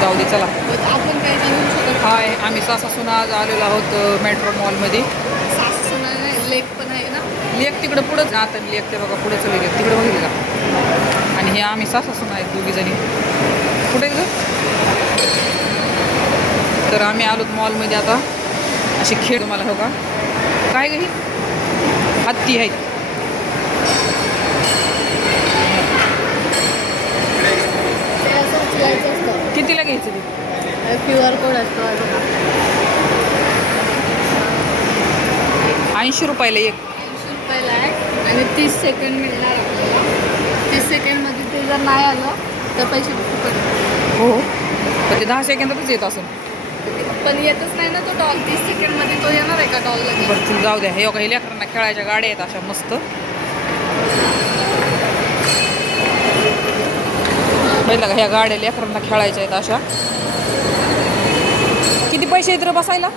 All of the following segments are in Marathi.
जाऊ दे चला. आपण काही नाही घेऊ शकत. हाय, आम्ही सासासून आज आलेलो आहोत मेट्रो मॉलमध्ये. सासूना लेक पण आहे ना. लेक तिकडं पुढंच आता लेक ते बघा पुढं चले गेले तिकडं बघितलं का. आणि हे आम्ही सासासून आहेत दोघीजणी. कुठे ग. तर आम्ही आलोत मॉलमध्ये आता. असे खेळ मला हो का काय ग ही हत्ती आहेत. ते असं उचलायचं असतं. कितीला घ्यायचं ते. QR कोड असतो बघा. 80 रुपयाला एक. 80 रुपयाला आहे आणि 30 सेकंड मिळणार आपल्याला. 30 सेकंडमध्ये ते जर नाही आलं तर पैसे फुकट. हो पण ते 10 सेकंदातच येत असं. पण येतच नाही ना तो डॉल. 30 सेकंडमध्ये तो येणार आहे का डॉल लगेच. बरं चल जाऊ द्या. हे काही लेकरांना खेळायच्या गाड्या आहेत अशा मस्त. पहिला का ह्या गाड्या लेकरांना खेळायच्या आहेत अशा. किती पैसे आहेत रे बसायला.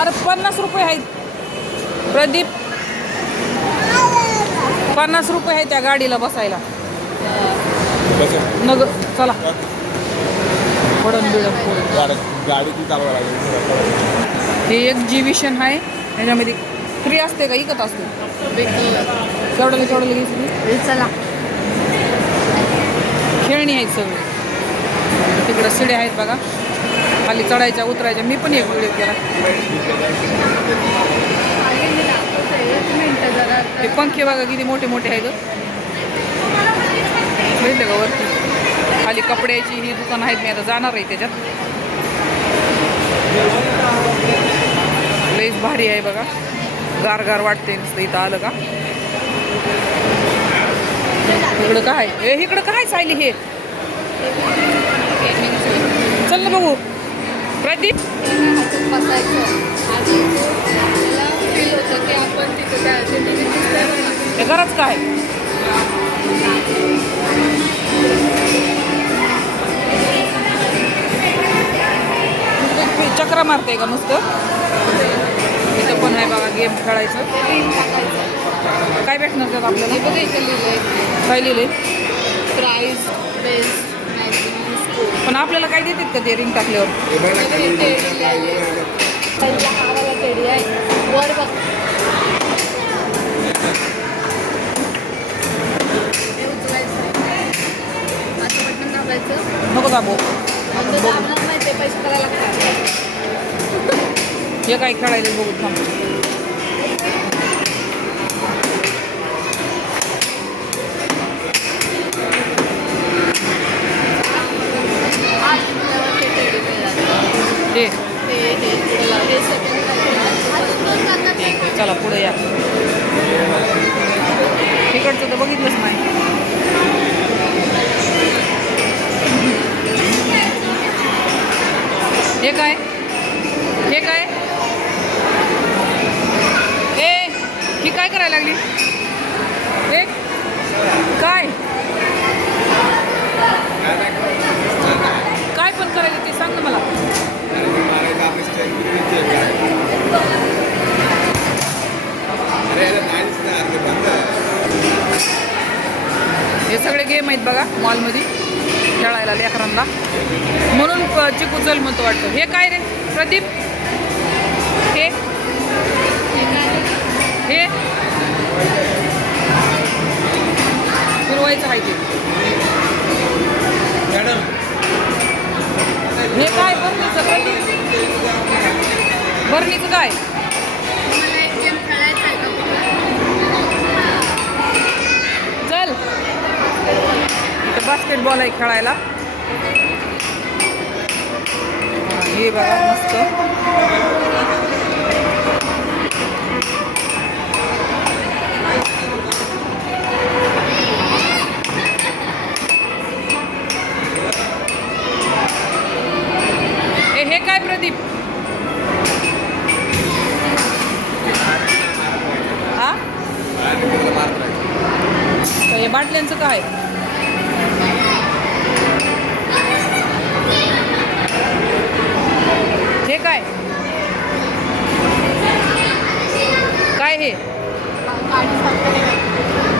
अरे 50 रुपये आहेत प्रदीप. 50 रुपये आहे त्या गाडीला बसायला. नग चला पडन बिडन गाडी ती चालवा लागेल. हे एक्झिबिशन आहे. ह्याच्यामध्ये फ्री असते का इकत असते. केवढ्याला घ्यायची. चला खेळणी आहेत सगळे. तिकडं शिड्या आहेत बघा खाली चढायच्या उतरायच्या. मी पण एक व्हिडिओ केला. ते पंखे बघा किती मोठे मोठे आहेत. भेटले का वरती खाली कपड्याची ही दुकान आहेत. मी आता जाणार आहे त्याच्यात. लईच भारी आहे बघा. गार गार वाटते नुसतं इथं आलं का. इकडं काय इकडं काय सायली हे. चल ना बघू प्रदीप. बसायचं आणि त्याला फील होतं की आपण तिथं हे घरच काय. चक्र मारते का नुसतं. इथं पण आहे बघा गेम खेळायचं. काय भेटणार त्यात आपल्याला. बघा इथं लिहिलंय काय लिहिलंय. Prize best maximum score. पण आपल्याला काय देतात का ते रिंग टाकल्यावर. पहिला हावाला टेडी आहे वर बघ. हे उचलायचं असं बटन दाबायचं. नको दाबो. म्हणजे दाबणार नाही ते पैसे करायला लागतात. हे काय खेळायला बघू थांब. ते चला पुढे या. तिकडचं तर बघितलंच नाही. हे काय हे काय ए ही काय करायला लागली. हे काय काय पण करायचं ते सांग ना मला. हे सगळे गेम आहेत बघा मॉलमध्ये खेळायला लेकरांना. म्हणून चिकू चल म्हणतो वाटतं. हे काय रे प्रदीप. हे हे फिरवायचं आहे ते. हे काय बरणीचं प्रदीप. बरणीचं काय. चल इथं बास्केटबॉल आहे खेळायला. हे बघा मस्त. हे काय प्रदीप. हा हे बाटल्यांचं काय. हे काय काय हे.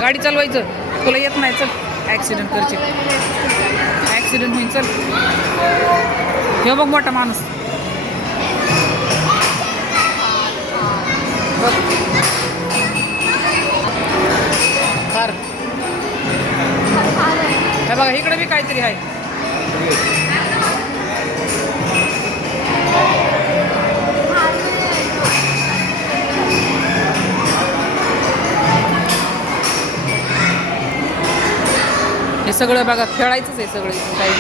गाडी चालवायचं तुला येत नाही. चल ॲक्सिडेंट करशील. ॲक्सिडेंट होईल. चल हे बघ मोठा माणूस बघ. कार हे बघा इकडे बी काहीतरी आहे. हे सगळं बघा खेळायचंच आहे सगळं इथून काही.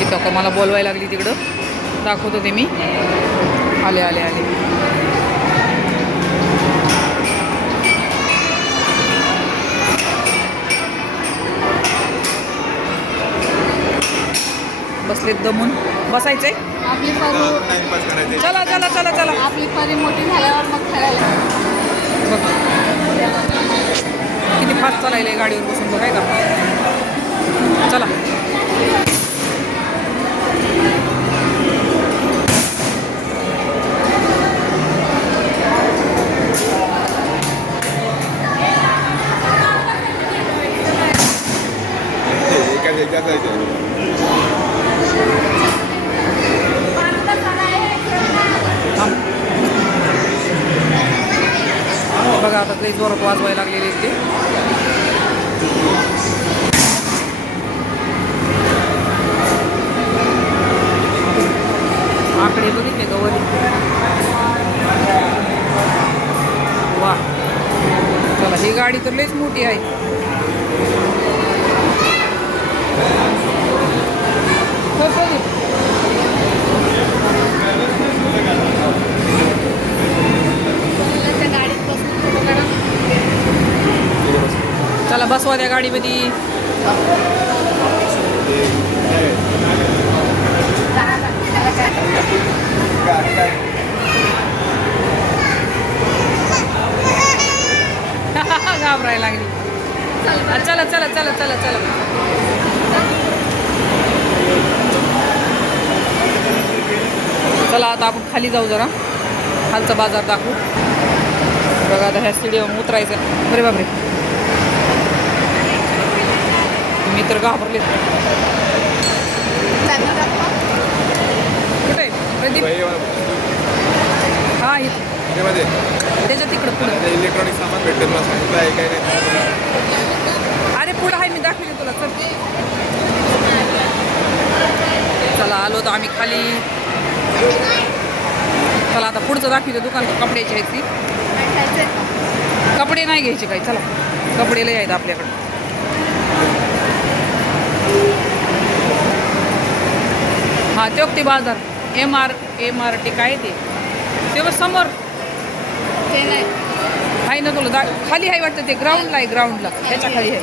इथं का मला बोलवायला लागली तिकडं. दाखवतो ते मी. आले आले आले. बसलेत दमून. बसायचंय. आपली परी टाइमपास करायचे. चला चला चला चला. आपली परी मोठी झाल्यावर मग खेळायला. बघ किती फास्ट चालायला गाडीवर बसून बघाय का. चला एका जायचं. थांब. बघा आता काही जोरात वाजवायला लागलेले आहेत ते. आकडे बघितले गवरी. वा चला ही गाडी तर लईच मोठी आहे. हो, बघू. त्या गाडीत बसून चला बसवा त्या गाडीमध्ये. घाबरायला लागली. चला चला चला चला चला. चला आता आपण खाली जाऊ जरा. खालचा बाजार दाखवू. बघा आता ह्या स्टेडियम उतरायचं. अरे बापरे मी तर घाबरले. कुठे प्रदीप. हा इथे त्याच्या तिकडं पुढं. इलेक्ट्रॉनिक सामान भेटेल मला सांगितलं आहे काय नाही. अरे पुढं आहे मी दाखवले तुला. चल चला आलो तर आम्ही खाली. चला आता पुढचं दाखवतो दुकान. कपड्याची आहेत ती. कपडे नाही घ्यायचे काही. चला कपडे लय आहेत आपल्याकडे. हा ते बाजार MRT काय ते बघ समोर ते नाही. आहे ना तुला खाली आहे वाटतं ते. ग्राउंडला आहे. ग्राउंडला त्याच्या खाली आहे.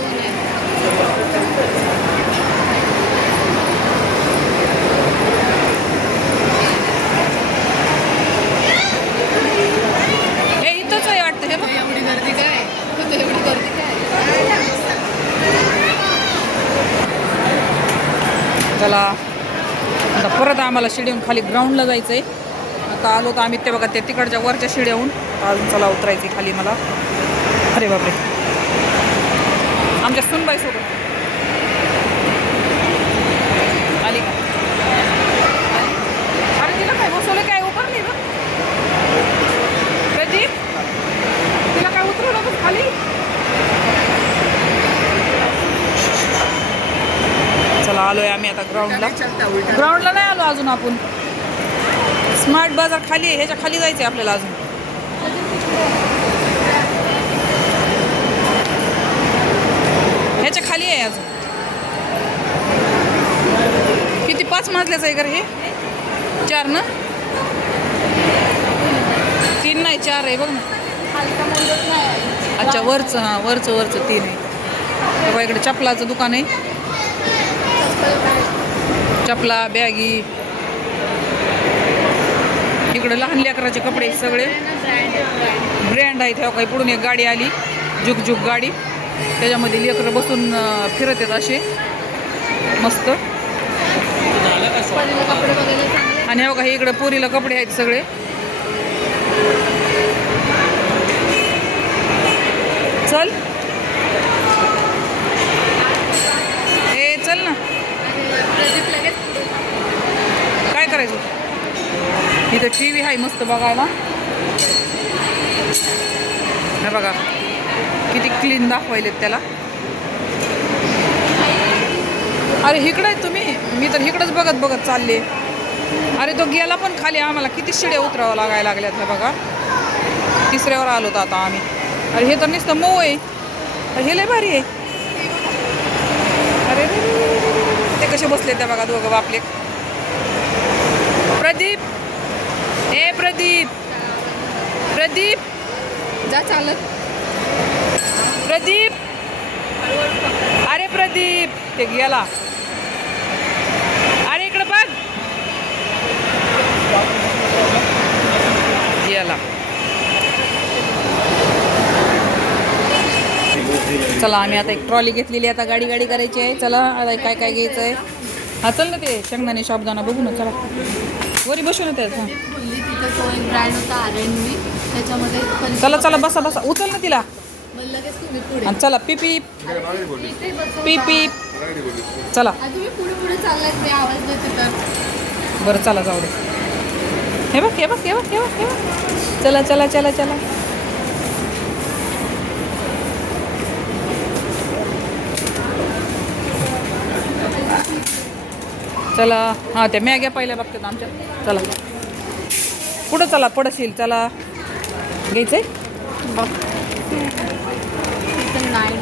हे इथंच आहे वाटतं. हे बघ एवढी गर्दी काय. एवढी गर्दी काय. चला आता परत आम्हाला शिडीहून खाली ग्राउंडला जायचं आहे. आता आलो तर आम्ही ते बघा ते तिकडच्या वरच्या शिड्याहून अजून चला उतरायची खाली मला. अरे बापरे आमच्या सुनबाई सोबत आली का. अरे तिला काय बसवलं काय उतरली बघ. प्रदीप तिला काय उतरवलं बघ खाली. चला आलोय आम्ही आता ग्राउंडला. ग्राउंडला नाही आलो अजून आपण. स्मार्ट बाजार खाली आहे. ह्याच्या खाली जायचं आहे आपल्याला अजून. ह्याच्या खाली आहे अजून. किती 5 मजल्याचं आहे का हे. 4 ना. 3 नाही 4 आहे बघ ना. अच्छा वरचं. हां वरचं 3 आहे. बघा इकडे चपलाचं दुकान आहे. चपला बॅगी. इकडे लहान लेकराचे कपडे सगळे ब्रँड आहेत. ह्या काही पुढून एक गाडी आली जुग गाडी. त्याच्यामध्ये लेकरं बसून फिरत आहेत असे. मस्त. परीला कपडे बघायला चांगले. आणि हे बघा हे इकडे पोरीला कपडे आहेत सगळे. चल ए चल ना. प्रदीप लगेच पुढे. काय करायचं इथं टी व्ही आहे मस्त बघायला. हे बघा किती क्लीन दाखवायलेत त्याला. अरे इकडं आहे तुम्ही. मी तर इकडंच बघत बघत चालले. अरे तो गेला पण खाली. आम्हाला किती शिड्या उतरावं लागायला लागल्यात. हे बघा तिसऱ्यावर आलो तर आता आम्ही. अरे हे तर नुसतं मऊ आहे. हे लय भारी आहे. अरे ते कसे बसले त्या बघा दोघं बापले. प्रदीप ए प्रदीप प्रदीप जा चालत. प्रदीप अरे प्रदीप ते गेला. अरे इकडे बघ गेला. चला आम्ही आता एक ट्रॉली घेतलेली. आता गाडी गाडी करायची आहे. चला आता काय काय घ्यायचं आहे. हा चल ना ते शेंगदाणे साबुदाणा बघू ना. चला वरी बसू ना त्यात. हां बोलली तिथं तो एक ब्रँड होता R&B त्याच्यामध्ये चला चला बसा बसा. उचल ना तिला. मग लगेच तुम्ही पुढे. आणि चला पी पी इथे बसून पी पी चला. तुम्ही पुढे पुढे चाललात मी आवाज देते तर. बरं चला जाऊ दे. हे बघ हे बघ हे बघ हे बघ हे बघ. चला चला चला चला. चला हां त्या मॅग्या पहिल्या बघतात आमच्या. चला पुढं चला पडशील. चला घ्यायचंय. बघ इथं नाही.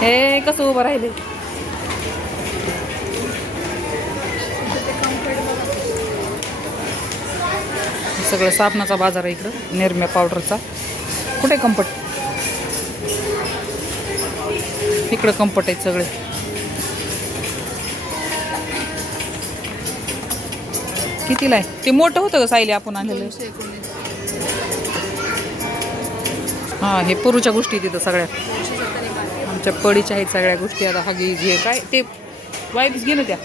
हे कसं उभं राहिले. सगळं साबणाचा बाजार आहे इकडं. निरम्या पावडरचा. कुठे कम्फर्ट. इकडं कम्फर्ट आहेत सगळे. कितीला आहे ते. मोठं होतं का सायली आपण आणलेलं. 219. हां हे पुरूच्या गोष्टी तिथं सगळ्या. आमच्या पडीच्या आहेत सगळ्या गोष्टी. आता हगी घे काय ते वाईप्स घे ना त्या.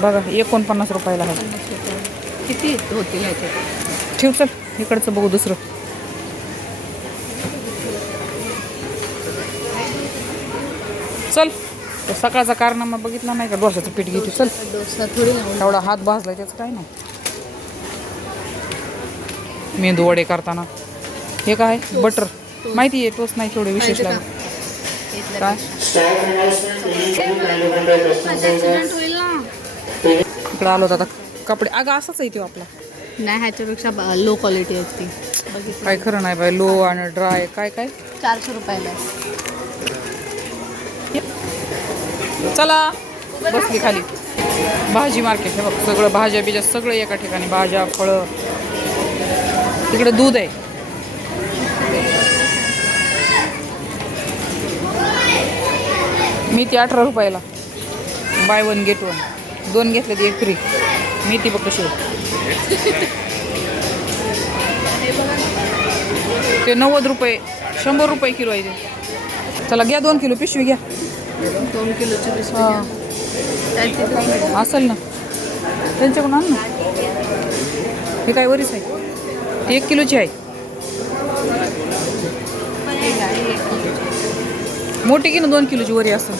बघा 49 रुपयाला आहे. किती होतील ह्याच्यात. ठेव चल इकडचं बघू दुसरं. चल तो सकाळचा कारनामा बघितला नाही का. डोशाचं पीठ घेते चल. डोसा थोडी नाही. एवढा हात भाजलाय त्याचं काय नाही. मेंदू वडे करताना हे काय बटर माहिती आहे. टोस्ट नाही थोडे विशेष लागेल. काय ॲक्सिडेंट होईल ना. इकडं आलो आता कपडे. अगं असंच आहे तो आपला. नाही ह्याच्यापेक्षा लो क्वालिटी असते. बघितलं काय खरं नाही बाय. लो आणि ड्राय काय काय. 400 रुपयाला आहे. चला बसली खाली. भाजी मार्केट हे बघ सगळं भाज्या बिज्या सगळं एका ठिकाणी. भाज्या फळं. तिकडे दूध आहे. मेथी 18 रुपयाला. By one get one. 2 घेतले ते 1 फ्री. मेथी बघ कशी आहे. ते 90 रुपये 100 रुपये किलो आहे ते. चला घ्या 2 किलो पिशवी घ्या. 2 किलोची पिशवी हां त्याची असेल ना त्यांच्याकडून आण ना. हे काय वरीच आहे. ती 1 किलोची आहे. मोठी की ना 2 किलोची वरी असेल.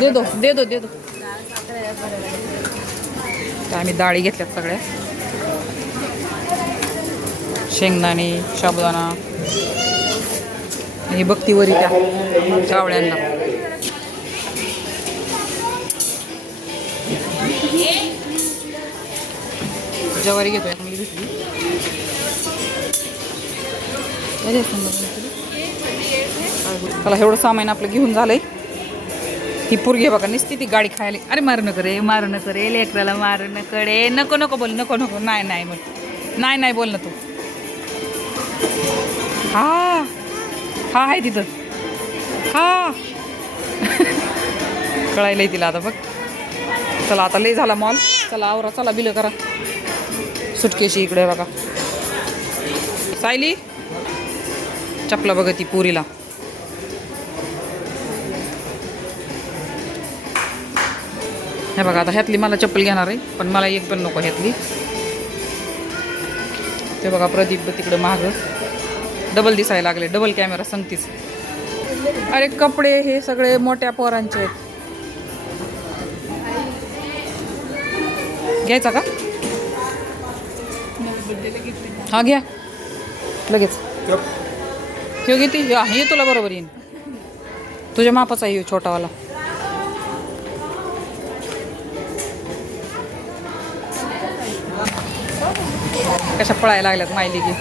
दे दो दे दो दे दो. तर आम्ही डाळी घेतल्यात सगळ्या. शेंगदाणे साबुदाणा. ही बघती वरी त्या चावळ्यांना. ज्वारी घेतोय मी घेतली. चला एवढं सामान आपलं घेऊन झालंय. ती पोरगी बघा नुसती ती गाडी खायला. अरे मारू करे मारू न करे लेकराला मारू न कडे. नको नको बोल नको नको. नाही नाही बोल. नाही नाही बोल ना तू. हा हा आहे तिथं हा कळायलंय तिला आता बघ. चला आता लय झाला मॉल. चला आवरा चला बिलं करा. सुटकेशी इकडे बघा. सायली चपला बघ ती पुरीला. हे बघा आता ह्यातली मला चप्पल घेणार आहे पण मला एक पण नको ह्यातली. ते बघा प्रदीप तिकडे मागं डबल दिसायला लागले. डबल कॅमेरा सांगतीच. अरे कपडे हे सगळे मोठ्या पोरांचे आहेत. घ्यायचा का हा घ्या लगेच. ह्यो किती हे तुला बरोबर येईन. तुझ्या मापाचा आहे छोटावाला. कशा पळायला लागल्यात माहिती की.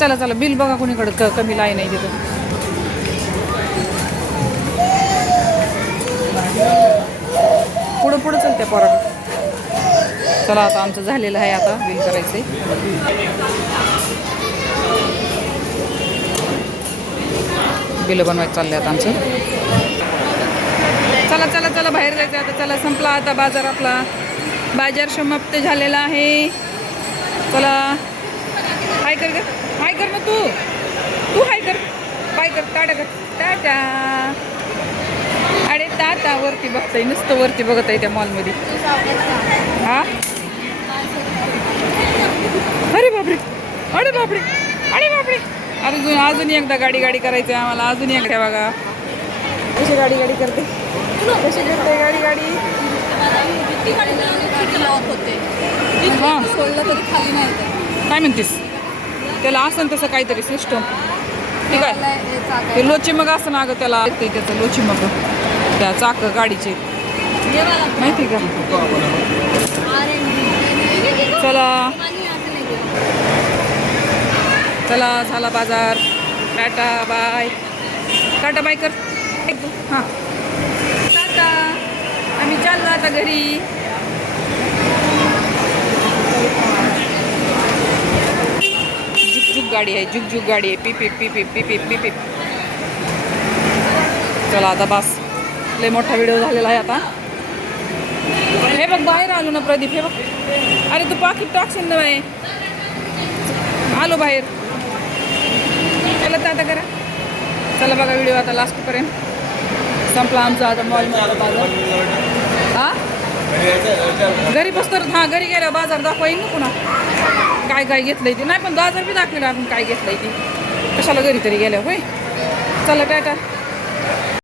चला चला बिल बघा कोणीकडे कमी लाईन आहे तिथं. पुढं पुढं चलत्या पोराकडे. चला आता आमचं झालेलं आहे. आता बिल करायचंय. बिल बनवायचं चाललंय आता आमचं. चला चला चला बाहेर जायचं आता. चला संपला आता बाजार आपला. बाजार समाप्त झालेला आहे. चला हाय कर ग. हाय कर ना तू हाय कर. बाय कर. टाटा कर. टाटा. अरे टाटा वरती बघताय नुसतं वरती बघत आहे त्या मॉलमध्ये. हा अरे बापरे अरे बापरे अरे बापरे. अजून एकदा गाडी करायचं आहे आम्हाला. अजून एकदा बघा कशी गाडी करते. कशी करते गाडी. हां सोडलं तरी खाली नाही. काय म्हणतेस. त्याला असं तसं काहीतरी सिस्टम. ठीक आहे ते लोची मग असं ना गं त्याला त्याचं लोची मग त्या चाक गाडीचे माहिती का. चला चला झाला बाजार. Tata bye. टाटा बाय कर. हां टाटा. आम्ही चाललो आता घरी. जुक गाडी आहे. जुक गाडी आहे. पिप. चला आता बस. लय मोठा व्हिडिओ झालेला आहे आता. हे बघ बाहेर आलो ना प्रदीप. हे बघ अरे तू पाकिट टाकशील ना बाई. आलो बाहेर. चला आता करा. चला बघा व्हिडिओ आता लास्टपर्यंत संपला आमचा आता मॉलमध्ये बाजार. हा घरी बसतर. हां घरी गेल्या बाजार दाखवायला नको ना काय घेतलंय ते. नाही पण बाजार बी दाखवलं आपण काय घेतलंय ते. कशाला घरी तरी गेल्या होय. चला टाटा.